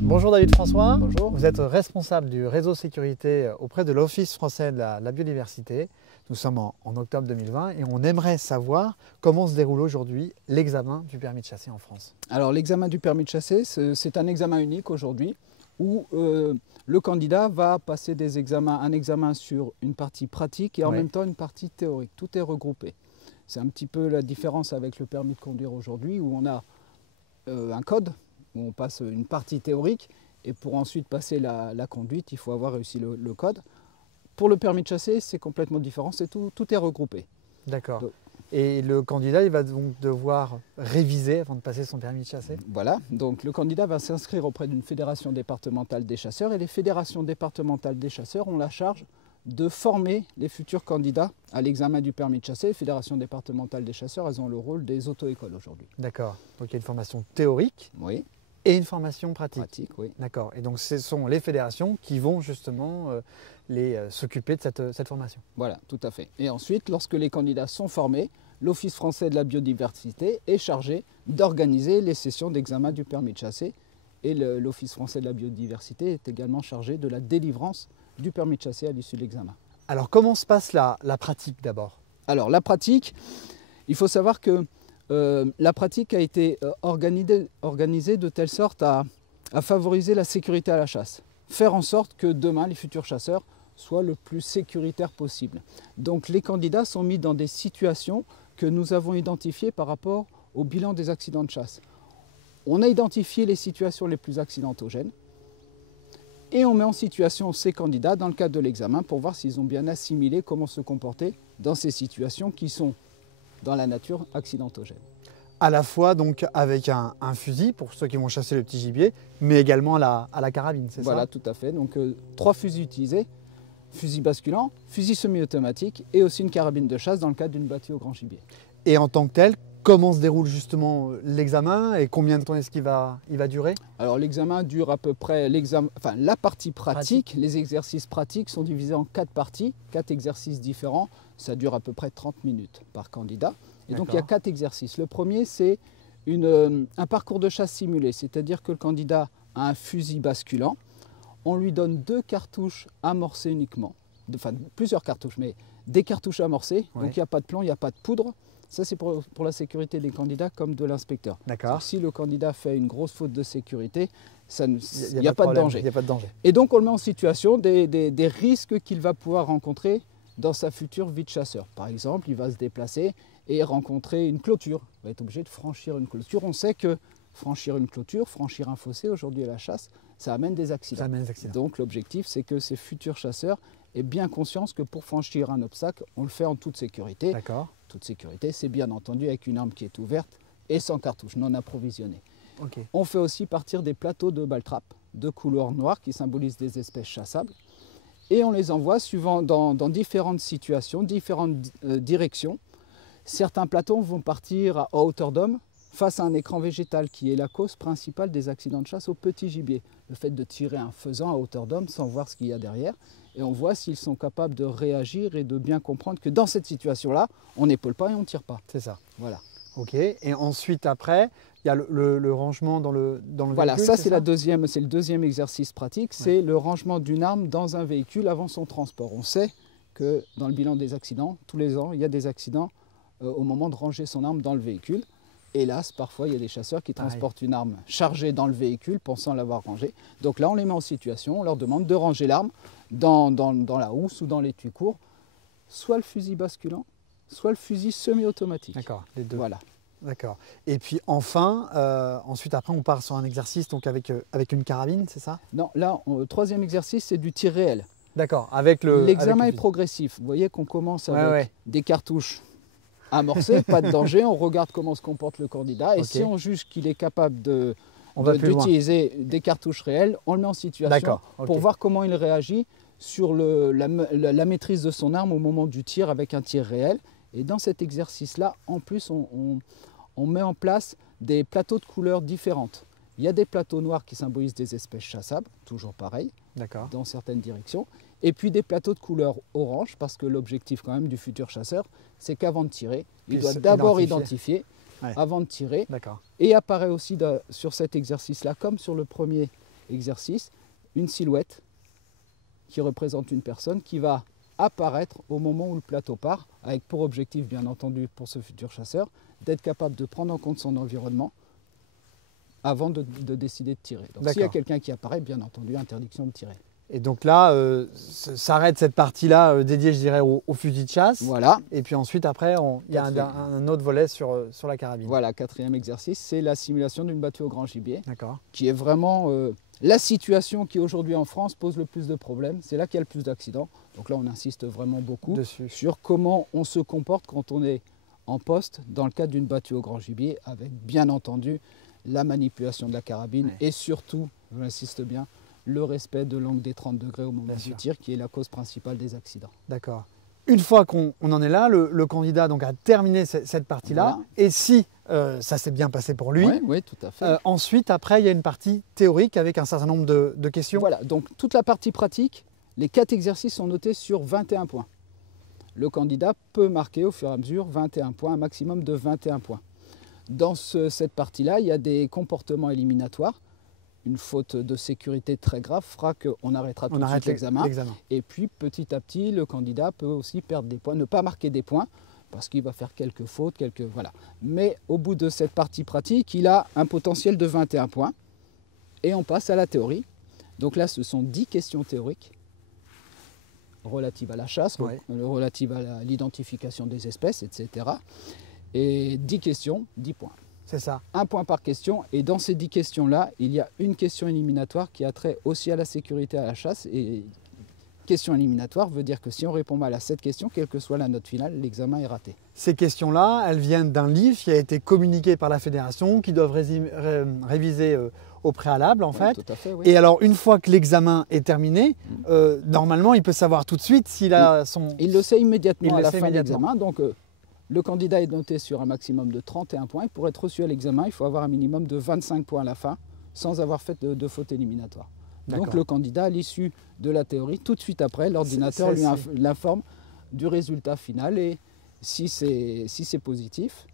Bonjour David François. Bonjour. Vous êtes responsable du réseau sécurité auprès de l'Office français de la biodiversité. Nous sommes en octobre 2020 et on aimerait savoir comment se déroule aujourd'hui l'examen du permis de chasser en France. Alors l'examen du permis de chasser, c'est un examen unique aujourd'hui où le candidat va passer un examen sur une partie pratique et en même temps une partie théorique. Tout est regroupé. C'est un petit peu la différence avec le permis de conduire aujourd'hui où on a un code, où on passe une partie théorique et pour ensuite passer la conduite, il faut avoir réussi le code. Pour le permis de chasser, c'est complètement différent, tout est regroupé. D'accord. Et le candidat, il va donc devoir réviser avant de passer son permis de chasser? Voilà, donc le candidat va s'inscrire auprès d'une fédération départementale des chasseurs et les fédérations départementales des chasseurs ont la charge de former les futurs candidats à l'examen du permis de chasser. Les fédérations départementales des chasseurs, elles ont le rôle des auto-écoles aujourd'hui. D'accord, donc il y a une formation théorique et une formation pratique. Oui. D'accord, et donc ce sont les fédérations qui vont justement s'occuper de cette formation. Voilà, tout à fait. Et ensuite, lorsque les candidats sont formés, l'Office français de la biodiversité est chargé d'organiser les sessions d'examen du permis de chasser et l'Office français de la biodiversité est également chargé de la délivrance du permis de chasser à l'issue de l'examen. Alors comment se passe la pratique d'abord? Alors la pratique, il faut savoir que la pratique a été organisée de telle sorte à favoriser la sécurité à la chasse. Faire en sorte que demain les futurs chasseurs soient le plus sécuritaires possible. Donc les candidats sont mis dans des situations que nous avons identifiées par rapport au bilan des accidents de chasse. On a identifié les situations les plus accidentogènes et on met en situation ces candidats dans le cadre de l'examen pour voir s'ils ont bien assimilé comment se comporter dans ces situations qui sont dans la nature accidentogènes. À la fois donc avec un fusil pour ceux qui vont chasser le petit gibier, mais également à la carabine, c'est ça? Voilà, tout à fait. Donc 3 fusils utilisés, fusil basculant, fusil semi-automatique et aussi une carabine de chasse dans le cadre d'une battue au grand gibier. Et en tant que tel, comment se déroule justement l'examen et combien de temps est-ce qu'il va durer? Alors l'examen dure à peu près, la partie pratique, les exercices pratiques sont divisés en 4 parties, 4 exercices différents, ça dure à peu près 30 minutes par candidat. Et donc il y a 4 exercices. Le premier c'est un parcours de chasse simulé, c'est-à-dire que le candidat a un fusil basculant, on lui donne 2 cartouches amorcées uniquement, plusieurs cartouches, mais des cartouches amorcées, donc il n'y a pas de plomb, il n'y a pas de poudre. Ça, c'est pour la sécurité des candidats comme de l'inspecteur. Si le candidat fait une grosse faute de sécurité, il n'y a pas de danger. Et donc, on le met en situation des risques qu'il va pouvoir rencontrer dans sa future vie de chasseur. Par exemple, il va se déplacer et rencontrer une clôture. Il va être obligé de franchir une clôture. On sait que franchir une clôture, franchir un fossé, aujourd'hui à la chasse, ça amène des accidents. Donc, l'objectif, c'est que ces futurs chasseurs aient bien conscience que pour franchir un obstacle, on le fait en toute sécurité. Toute sécurité, c'est bien entendu avec une arme qui est ouverte et sans cartouche, non approvisionnée. On fait aussi partir des plateaux de balles-trappe de couleur noire qui symbolisent des espèces chassables et on les envoie suivant dans différentes situations, différentes directions. Certains plateaux vont partir à hauteur d'homme face à un écran végétal qui est la cause principale des accidents de chasse au petit gibier. Le fait de tirer un faisan à hauteur d'homme sans voir ce qu'il y a derrière. Et on voit s'ils sont capables de réagir et de bien comprendre que dans cette situation-là, on n'épaule pas et on ne tire pas. C'est ça. Voilà. Ok. Et ensuite, après, il y a le rangement dans le voilà, véhicule. Ça c'est le deuxième exercice pratique, c'est le rangement d'une arme dans un véhicule avant son transport. On sait que dans le bilan des accidents, tous les ans, il y a des accidents au moment de ranger son arme dans le véhicule. Hélas, parfois, il y a des chasseurs qui transportent une arme chargée dans le véhicule pensant l'avoir rangée. Donc là, on les met en situation, on leur demande de ranger l'arme dans la housse ou dans l'étui court, soit le fusil basculant, soit le fusil semi-automatique. D'accord, les deux. Voilà. D'accord. Et puis enfin, ensuite après, on part sur un exercice donc avec une carabine, c'est ça? Non, là, le troisième exercice, c'est du tir réel. D'accord, l'examen est progressif. Vous voyez qu'on commence avec des cartouches amorcées, pas de danger, on regarde comment se comporte le candidat et si on juge qu'il est capable d'utiliser des cartouches réelles, on le met en situation pour voir comment il réagit sur la maîtrise de son arme au moment du tir avec un tir réel. Et dans cet exercice-là, en plus, on met en place des plateaux de couleurs différentes. Il y a des plateaux noirs qui symbolisent des espèces chassables, toujours pareil, D'accord. dans certaines directions. Et puis des plateaux de couleur orange, parce que l'objectif quand même du futur chasseur, c'est qu'avant de tirer, il doit d'abord identifier avant de tirer. D'accord. Et apparaît aussi sur cet exercice-là, comme sur le premier exercice, une silhouette qui représente une personne qui va apparaître au moment où le plateau part, avec pour objectif, bien entendu, pour ce futur chasseur, d'être capable de prendre en compte son environnement avant de décider de tirer. Donc s'il y a quelqu'un qui apparaît, bien entendu, interdiction de tirer. Et donc là, s'arrête cette partie-là dédiée, je dirais, au fusil de chasse. Voilà. Et puis ensuite, après, il y a un autre volet sur la carabine. Voilà, quatrième exercice, c'est la simulation d'une battue au grand gibier. D'accord. Qui est vraiment la situation qui aujourd'hui en France pose le plus de problèmes. C'est là qu'il y a le plus d'accidents. Donc là, on insiste vraiment beaucoup sur comment on se comporte quand on est en poste dans le cadre d'une battue au grand gibier, avec bien entendu la manipulation de la carabine et surtout, j'insiste bien, le respect de l'angle des 30 degrés au moment du tir, qui est la cause principale des accidents. D'accord. Une fois qu'on en est là, le candidat donc, a terminé cette partie-là. Voilà. Et si ça s'est bien passé pour lui, oui, tout à fait. Ensuite, après, il y a une partie théorique avec un certain nombre de questions. Voilà, donc toute la partie pratique, les 4 exercices sont notés sur 21 points. Le candidat peut marquer au fur et à mesure 21 points, un maximum de 21 points. Dans cette partie-là, il y a des comportements éliminatoires. Une faute de sécurité très grave fera qu'on arrêtera tout de suite l'examen. Et puis, petit à petit, le candidat peut aussi perdre des points, ne pas marquer des points, parce qu'il va faire quelques fautes, voilà. Mais au bout de cette partie pratique, il a un potentiel de 21 points. Et on passe à la théorie. Donc là, ce sont 10 questions théoriques relatives à la chasse, relatives à l'identification des espèces, etc. Et 10 questions, 10 points. C'est ça. Un point par question. Et dans ces 10 questions-là, il y a une question éliminatoire qui a trait aussi à la sécurité, à la chasse. Et question éliminatoire veut dire que si on répond mal à cette question, quelle que soit la note finale, l'examen est raté. Ces questions-là, elles viennent d'un livre qui a été communiqué par la fédération, qui doivent réviser au préalable en fait. Tout à fait, oui. Et alors une fois que l'examen est terminé, normalement il peut savoir tout de suite s'il a son... Il le sait immédiatement à la fin de l'examen. Donc le candidat est noté sur un maximum de 31 points. Pour être reçu à l'examen, il faut avoir un minimum de 25 points à la fin, sans avoir fait de faute éliminatoire. Donc le candidat, à l'issue de la théorie, tout de suite après, l'ordinateur lui l'informe du résultat final. Et si c'est positif,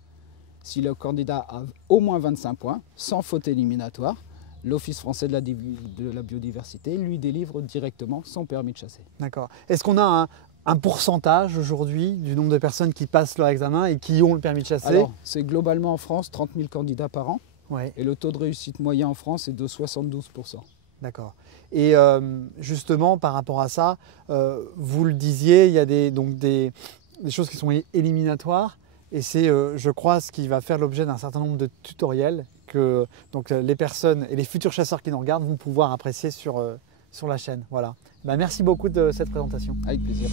si le candidat a au moins 25 points, sans faute éliminatoire, l'Office français de la biodiversité lui délivre directement son permis de chasser. D'accord. Est-ce qu'on a un pourcentage aujourd'hui du nombre de personnes qui passent leur examen et qui ont le permis de chasser? Alors, c'est globalement en France 30 000 candidats par an. Ouais. Et le taux de réussite moyen en France est de 72%. D'accord. Et justement, par rapport à ça, vous le disiez, il y a des choses qui sont éliminatoires. Et c'est, je crois, ce qui va faire l'objet d'un certain nombre de tutoriels que donc, les personnes et les futurs chasseurs qui nous regardent vont pouvoir apprécier sur la chaîne. Voilà. Ben, merci beaucoup de cette présentation. Avec plaisir.